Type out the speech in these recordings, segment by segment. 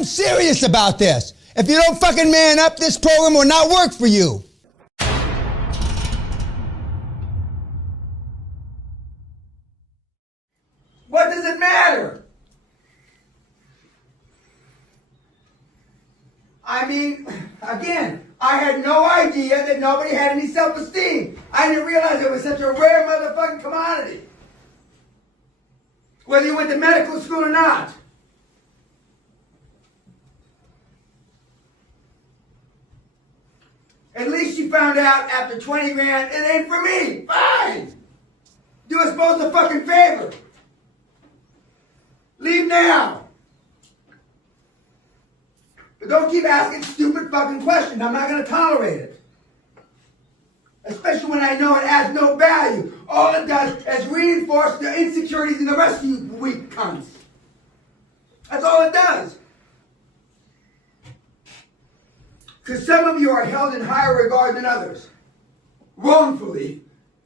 I'm serious about this. If you don't fucking man up, this program will not work for you. What does it matter? I mean, again, I had no idea that nobody had any self-esteem. I didn't realize it was such a rare motherfucking commodity. Whether you went to medical school or not. At least you found out after 20 grand, it ain't for me. Fine. Do us both a fucking favor. Leave now. But don't keep asking stupid fucking questions. I'm not going to tolerate it. Especially when I know it adds no value. All it does is reinforce the insecurities in the rest of you weak cunts. That's all it does. Because some of you are held in higher regard than others. Wrongfully.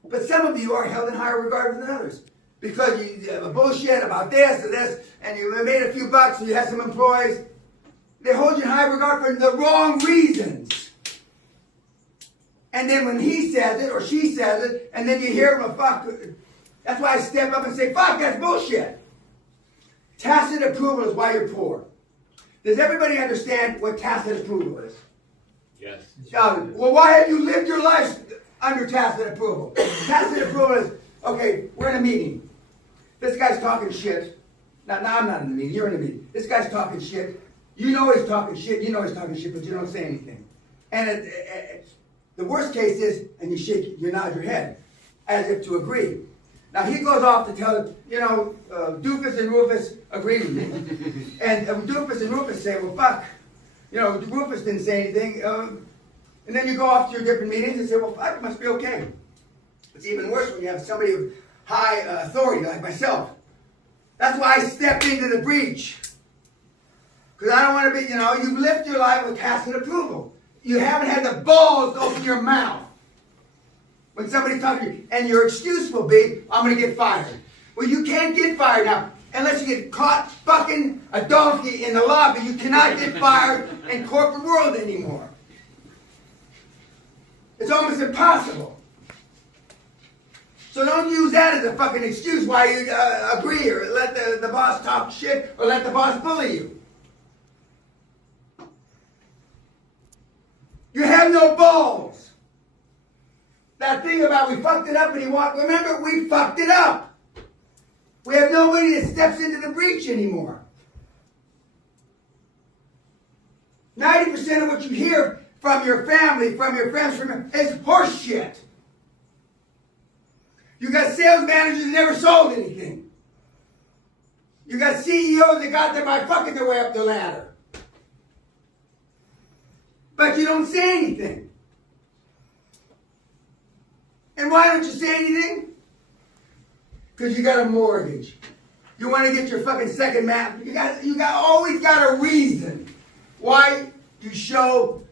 But some of you are held in higher regard than others. Because you have a bullshit about this or this, and you made a few bucks and you had some employees. They hold you in high regard for the wrong reasons. And then when he says it or she says it, and then you hear him, fuck, that's why I step up and say, fuck, that's bullshit. Tacit approval is why you're poor. Does everybody understand what tacit approval is? Yes. Well, why have you lived your life under tacit approval? Tacit approval is, okay, we're in a meeting. This guy's talking shit. Now I'm not in the meeting, you're in the meeting. This guy's talking shit. You know he's talking shit, but you don't say anything. And the worst case is, and you nod your head, as if to agree. Now he goes off to tell, Doofus and Rufus agree with me. And Doofus and Rufus say, well, fuck, Rufus didn't say anything. And then you go off to your different meetings and say, well, fuck, it must be okay. It's even worse when you have somebody with high authority like myself. That's why I stepped into the breach. Because I don't want to be, you've lived your life with tacit approval. You haven't had the balls to open your mouth when somebody's talking to you. And your excuse will be, I'm going to get fired. Well, you can't get fired now. Unless you get caught fucking a donkey in the lobby, you cannot get fired in corporate world anymore. It's almost impossible. So don't use that as a fucking excuse why you agree or let the boss talk shit or let the boss bully you. You have no balls. That thing about we fucked it up and he walked, remember, we fucked it up. We have nobody that steps into the breach anymore. 90% of what you hear from your family, from your friends, is horse shit. You got sales managers that never sold anything. You got CEOs that got there by fucking their way up the ladder. But you don't say anything. And why don't you say anything? Because you got a mortgage. You want to get your fucking second map. You always got a reason why you show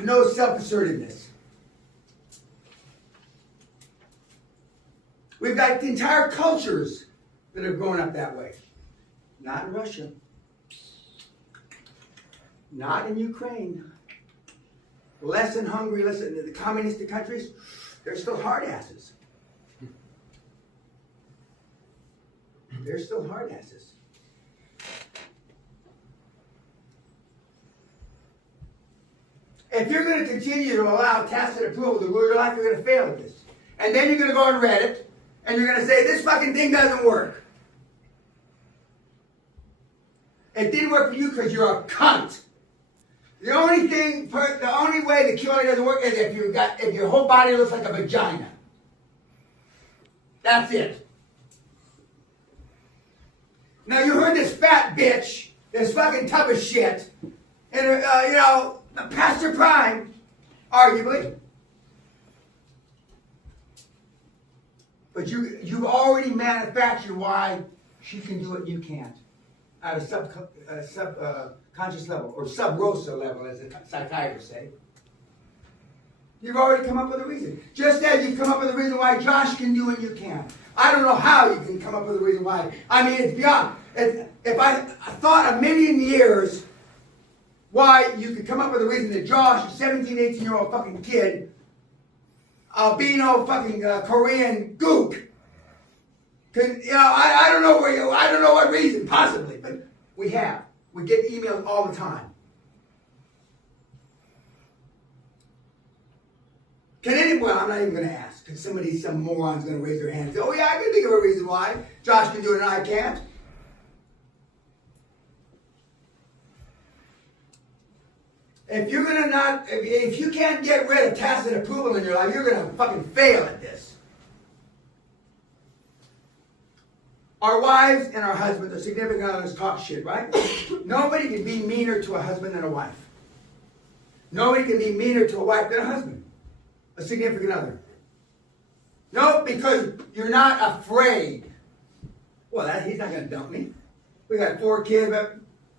no self-assertiveness. We've got entire cultures that have grown up that way. Not in Russia. Not in Ukraine. Less in Hungary, less in the communist countries. They're still hard asses. They're still hard asses. If you're going to continue to allow tacit approval to rule your life, you're going to fail at this. And then you're going to go on Reddit, and you're going to say, this fucking thing doesn't work. It didn't work for you because you're a cunt. The only way the cure doesn't work is if your whole body looks like a vagina. That's it. Now you heard this fat bitch, this fucking tub of shit, and past her prime, arguably. But you've already manufactured why she can do it, you can't. At a subconscious level, or sub-rosa level, as the psychiatrists say. You've already come up with a reason. Just as you've come up with a reason why Josh can do it, you can't. I don't know how you can come up with a reason why. I mean, it's beyond. If I thought a million years why you could come up with a reason that Josh, a 17, 18-year-old fucking kid, albino fucking Korean gook, can, I don't know I don't know what reason, possibly, but we get emails all the time. Can anyone, I'm not even going to ask, because some moron's going to raise their hand and say, oh yeah, I can think of a reason why Josh can do it and I can't. If you're going to not, if you can't get rid of tacit approval in your life, you're going to fucking fail at this. Our wives and our husbands, our significant others, talk shit, right? Nobody can be meaner to a husband than a wife. Nobody can be meaner to a wife than a husband, a significant other. No, because you're not afraid. Well, he's not going to dump me. We got 4 kids, but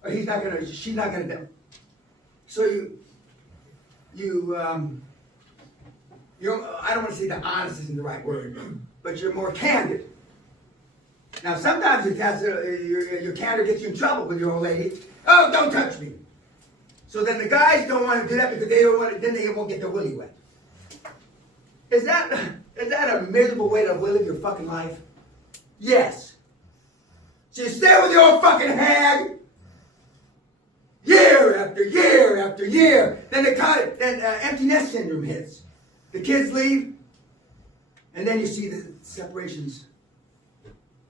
she's not going to dump me. So I don't want to say the honest isn't the right word, but you're more candid. Now, sometimes your candor gets you in trouble with your old lady. Oh, don't touch me. So then the guys don't want to do that because they don't want to, then they won't get their willy wet. Is that a miserable way to live your fucking life? Yes. So you stay with your old fucking hag year after year after year. Then empty nest syndrome hits. The kids leave, and then you see the separations.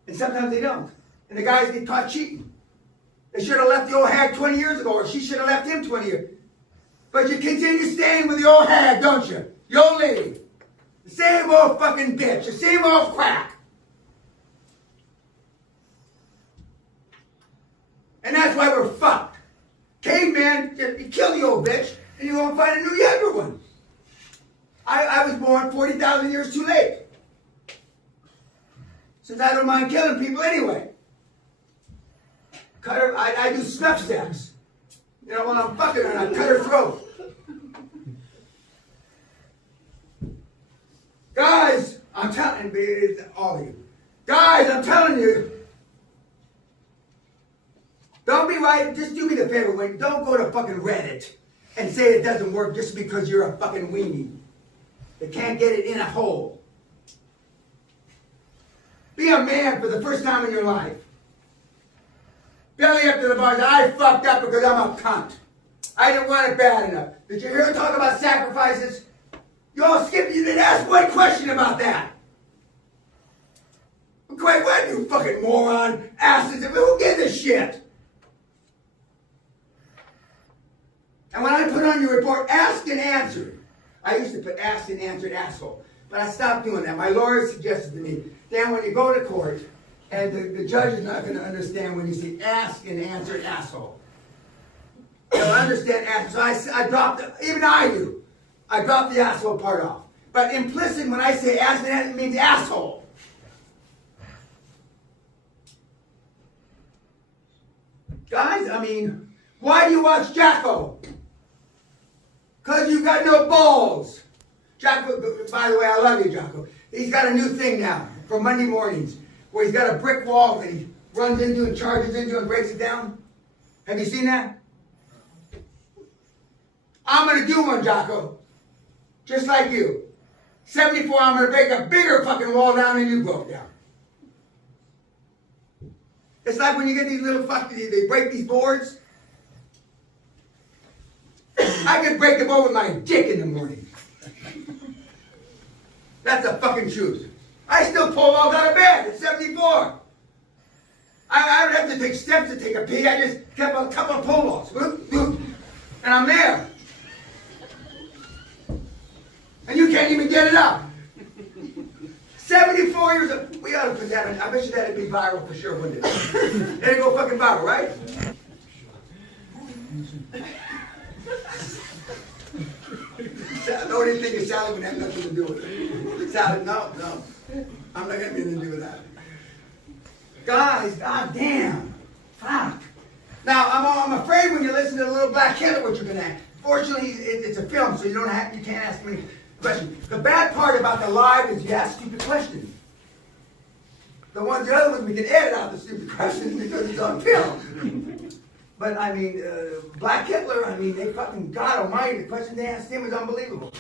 And sometimes they don't. And the guys get caught cheating. They should have left the old hag 20 years ago, or she should have left him 20 years. But you continue staying with the old hag, don't you? The old lady. The same old fucking bitch. The same old quack. And that's why we're fucked. Caveman, you kill the old bitch, and you won't find a new younger one. I was born 40,000 years too late. Since I don't mind killing people anyway. Cut her, I do snuff sex. You know, when I'm fucking her, I cut her throat. Guys, I'm telling you, all of you. Guys, I'm telling you. Don't be right, just do me the favor, don't go to fucking Reddit and say it doesn't work just because you're a fucking weenie that can't get it in a hole. Be a man for the first time in your life. Belly up to the bar, I fucked up because I'm a cunt. I didn't want it bad enough. Did you hear her talk about sacrifices? You all skipped, you didn't ask one question about that. Quite what, you fucking moron, asses, who gives a shit? And when I put on your report, asked and answered. I used to put asked and answered asshole. But I stopped doing that. My lawyer suggested to me, Dan, when you go to court, and the judge is not going to understand when you say ask and answered asshole. They'll understand asshole. So I dropped it. Even I do. I dropped the asshole part off. But implicit when I say ask and answer, it means asshole. Guys, I mean, why do you watch Jacko? Because you got no balls. Jacko, by the way, I love you, Jacko. He's got a new thing now for Monday mornings where he's got a brick wall that he runs into and charges into and breaks it down. Have you seen that? I'm going to do one, Jacko. Just like you. 74, I'm going to break a bigger fucking wall down than you broke down. It's like when you get these little fucking, they break these boards. I could break the board with my dick in the morning. That's the fucking truth. I still pull walls out of bed at 74. I don't have to take steps to take a pee. I just kept a couple of pull walls. And I'm there. And you can't even get it up. 74 years old. We ought to put that in. I bet you that'd be viral for sure, wouldn't it? It'd go fucking viral, right? The only thing is Sally would have nothing to do with it. Sally, no. I'm not going to have anything to do with that. Guys, goddamn. Fuck. Now, I'm afraid when you listen to the Little Black Killer what you're going to ask. Fortunately, it's a film, so you can't ask me questions. The bad part about the live is you ask stupid questions. The other ones we can edit out the stupid questions because it's on film. But I mean, Black Hitler, I mean, they fucking, God almighty, the question they asked him was unbelievable.